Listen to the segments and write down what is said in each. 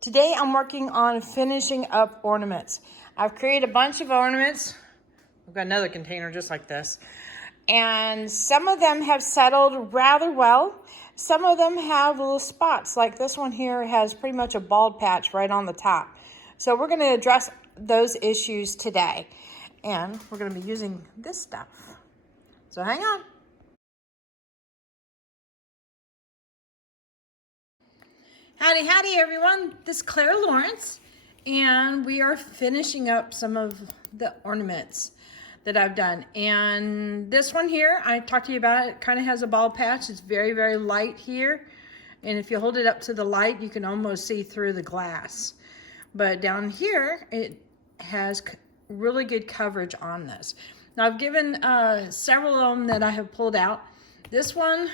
Today I'm working on finishing up ornaments. I've created a bunch of ornaments. I've got another container just like this. And some of them have settled rather well. Some of them have little spots, like this one here has pretty much a bald patch right on the top. So we're going to address those issues today. And we're going to be using this stuff. So hang on. Howdy, howdy everyone. This is Clara Lawrence, and we are finishing up some of the ornaments that I've done. And this one here, I talked to you about it, kind of has a bald patch. It's very, very light here. And if you hold it up to the light, you can almost see through the glass. But down here, it has really good coverage on this. Now I've given several of them that I have pulled out. This one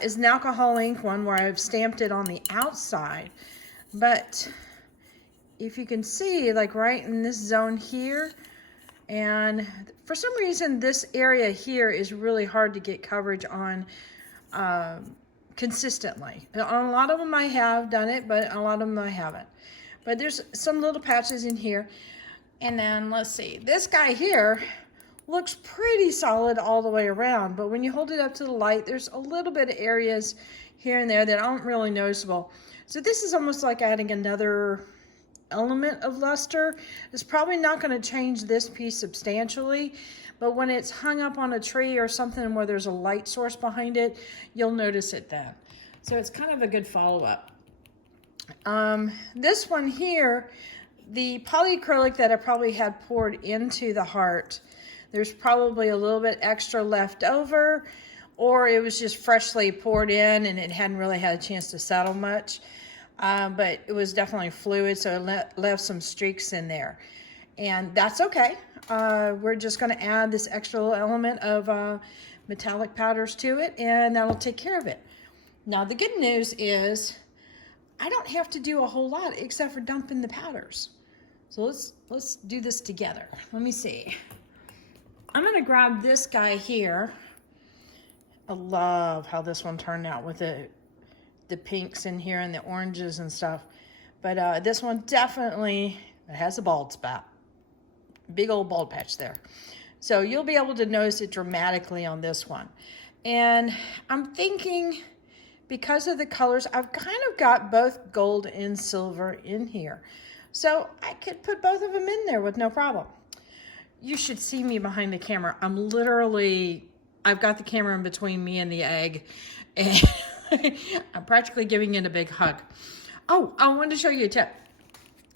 is an alcohol ink one where I've stamped it on the outside. But if you can see, like right in this zone here, and for some reason this area here is really hard to get coverage on consistently. On a lot of them I have done it, but a lot of them I haven't. But there's some little patches in here. And then let's see, this guy here looks pretty solid all the way around, but when you hold it up to the light, there's a little bit of areas here and there that aren't really noticeable. So this is almost like adding another element of luster. It's probably not going to change this piece substantially, but when it's hung up on a tree or something where there's a light source behind it, you'll notice it then. So it's kind of a good follow-up. This one here, the polyacrylic that I probably had poured into the heart, there's probably a little bit extra left over, or it was just freshly poured in and it hadn't really had a chance to settle much. But it was definitely fluid, so it left some streaks in there. And that's okay. We're just going to add this extra little element of metallic powders to it, and that'll take care of it. Now, the good news is I don't have to do a whole lot except for dumping the powders. So let's do this together. Let me see. I'm going to grab this guy here. I love how this one turned out with the pinks in here and the oranges and stuff. But this one definitely has a bald spot. Big old bald patch there. So you'll be able to notice it dramatically on this one. And I'm thinking, because of the colors, I've kind of got both gold and silver in here. So I could put both of them in there with no problem. You should see me behind the camera. I've got the camera in between me and the egg, and I'm practically giving it a big hug. Oh, I wanted to show you a tip.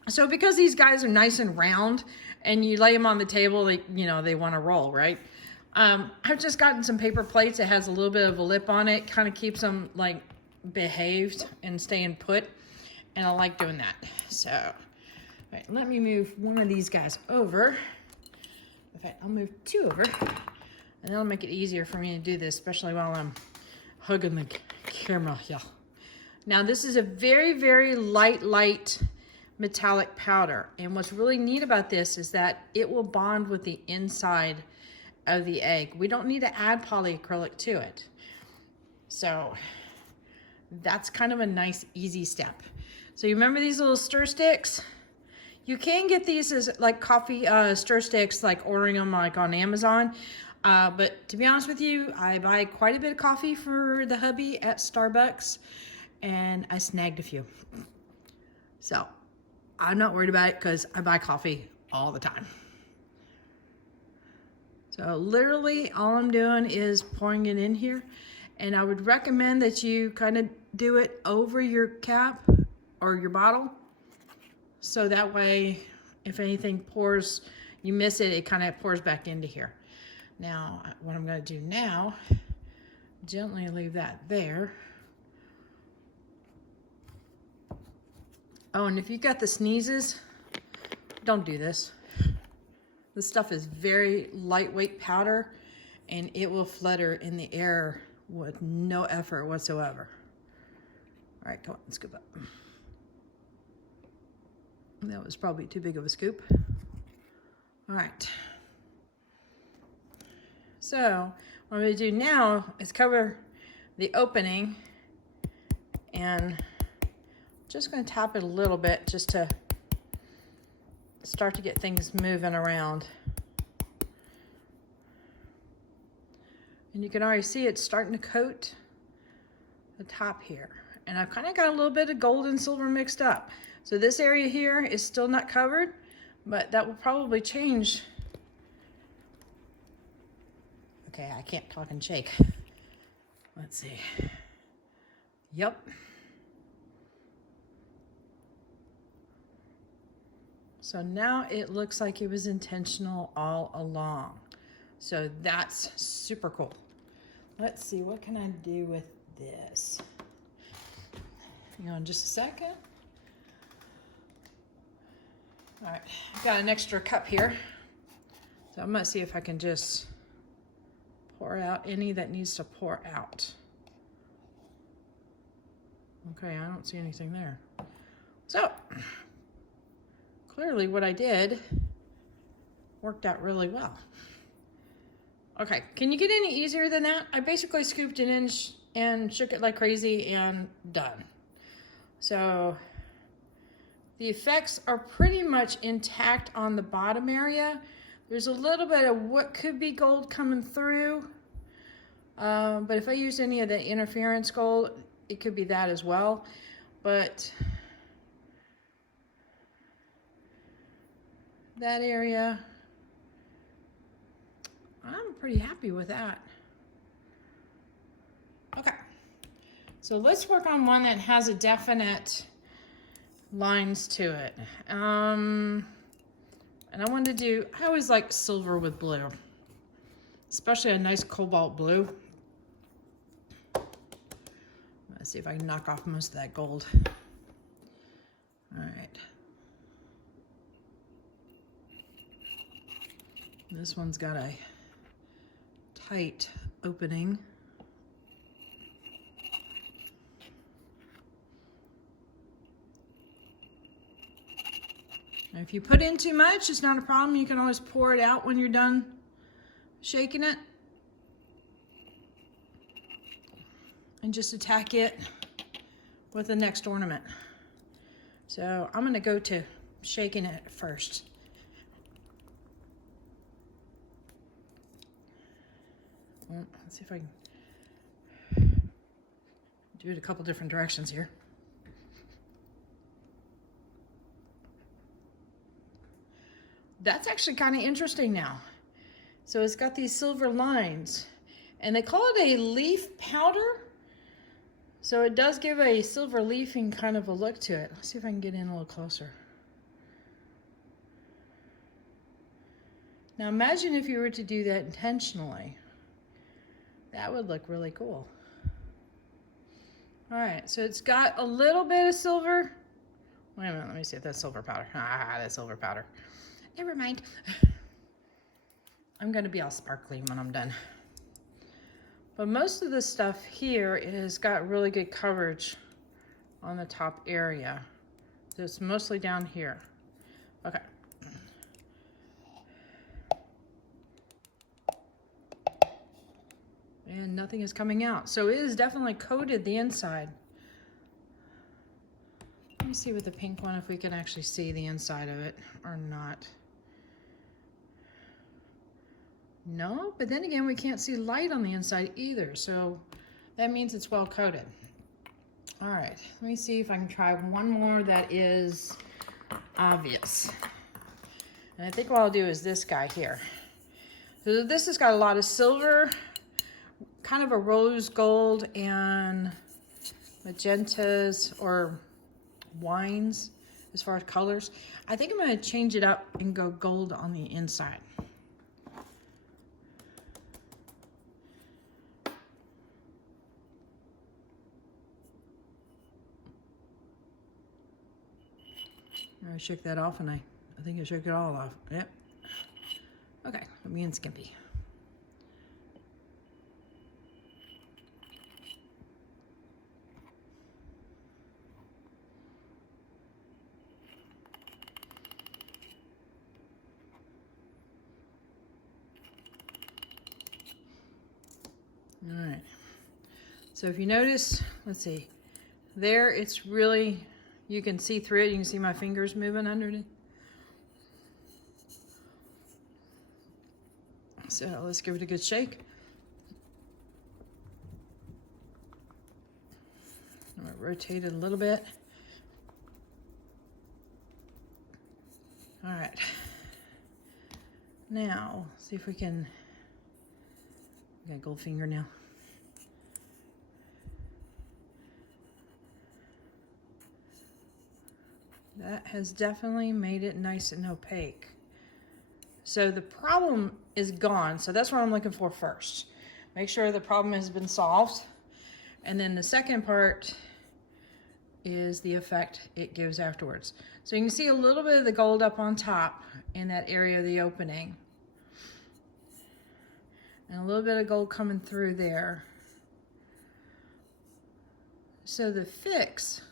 So because these guys are nice and round and you lay them on the table, they want to roll, right? I've just gotten some paper plates that has a little bit of a lip on it, kind of keeps them like behaved and staying put. And I like doing that. So, right, let me move one of these guys over. In fact, I'll move two over, and that'll make it easier for me to do this, especially while I'm hugging the camera here. Now, this is a very, very light metallic powder, and what's really neat about this is that it will bond with the inside of the egg. We don't need to add polyacrylic to it. So that's kind of a nice, easy step. So you remember these little stir sticks? You can get these as like coffee stir sticks, like ordering them like on Amazon. But to be honest with you, I buy quite a bit of coffee for the hubby at Starbucks, and I snagged a few. So I'm not worried about it because I buy coffee all the time. So literally all I'm doing is pouring it in here. And I would recommend that you kind of do it over your cap or your bottle. So that way, if anything pours, you miss it, it kind of pours back into here. Now, what I'm going to do now, gently leave that there. Oh, and if you've got the sneezes, don't do this. This stuff is very lightweight powder, and it will flutter in the air with no effort whatsoever. All right, come on, scoop up. That was probably too big of a scoop. All right. So what I'm going to do now is cover the opening and just going to tap it a little bit just to start to get things moving around. And you can already see it's starting to coat the top here. And I've kind of got a little bit of gold and silver mixed up. So this area here is still not covered, but that will probably change. Okay, I can't talk and shake. Let's see. Yep. So now it looks like it was intentional all along. So that's super cool. Let's see, what can I do with this? Hang on just a second. All right, I've got an extra cup here. So I'm gonna see if I can just pour out any that needs to pour out. Okay, I don't see anything there. So, clearly what I did worked out really well. Okay, can you get any easier than that? I basically scooped it in and shook it like crazy and done. So the effects are pretty much intact on the bottom area. There's a little bit of what could be gold coming through, but if I use any of the interference gold, it could be that as well. But that area, I'm pretty happy with that. Okay, so let's work on one that has a definite lines to it. And I wanted to do, I always like silver with blue, especially a nice cobalt blue. Let's see if I can knock off most of that gold. All right. This one's got a tight opening. Now, if you put in too much, it's not a problem. You can always pour it out when you're done shaking it. And just attack it with the next ornament. So I'm gonna go to shaking it first. Well, let's see if I can do it a couple different directions here. That's actually kind of interesting now. So it's got these silver lines, and they call it a leaf powder. So it does give a silver leafing kind of a look to it. Let's see if I can get in a little closer. Now imagine if you were to do that intentionally. That would look really cool. All right, so it's got a little bit of silver. Wait a minute, let me see if that's silver powder. Ah, that's silver powder. Never mind. I'm gonna be all sparkly when I'm done. But most of this stuff here has got really good coverage on the top area. So it's mostly down here. Okay. And nothing is coming out. So it is definitely coated the inside. Let me see with the pink one if we can actually see the inside of it or not. No, but then again, we can't see light on the inside either, so that means it's well coated. All right, let me see if I can try one more that is obvious. And I think what I'll do is this guy here. So this has got a lot of silver, kind of a rose gold and magentas or wines as far as colors. I think I'm gonna change it up and go gold on the inside. I shook that off, and I think I shook it all off. Yep. Okay, let me in skimpy. All right. So if you notice, let's see, there it's really You can see through it. You can see my fingers moving underneath. So let's give it a good shake. I'm going to rotate it a little bit. All right. Now, see if we can, I got a gold finger now. That has definitely made it nice and opaque. So the problem is gone. So that's what I'm looking for first. Make sure the problem has been solved. And then the second part is the effect it gives afterwards. So you can see a little bit of the gold up on top in that area of the opening. And a little bit of gold coming through there. So the fix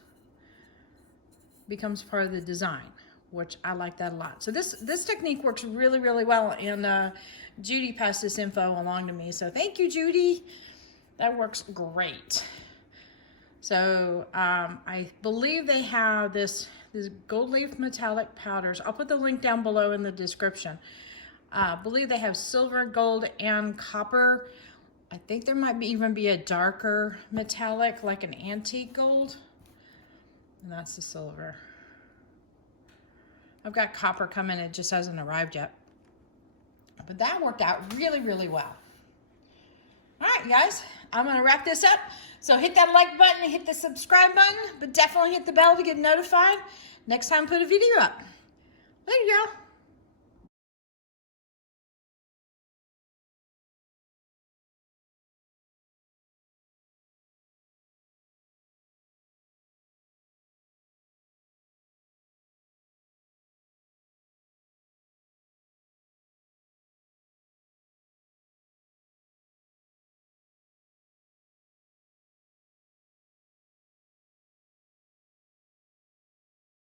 becomes part of the design, which I like that a lot. So this technique works really, really well, and Judy passed this info along to me. So thank you, Judy. That works great. So I believe they have this gold leaf metallic powders. I'll put the link down below in the description. I believe they have silver, gold, and copper. I think there might even be a darker metallic, like an antique gold. And that's the silver. I've got copper coming, it just hasn't arrived yet. But that worked out really, really well. All right, guys, I'm gonna wrap this up. So hit that like button, hit the subscribe button, but definitely hit the bell to get notified next time I put a video up. Later, y'all.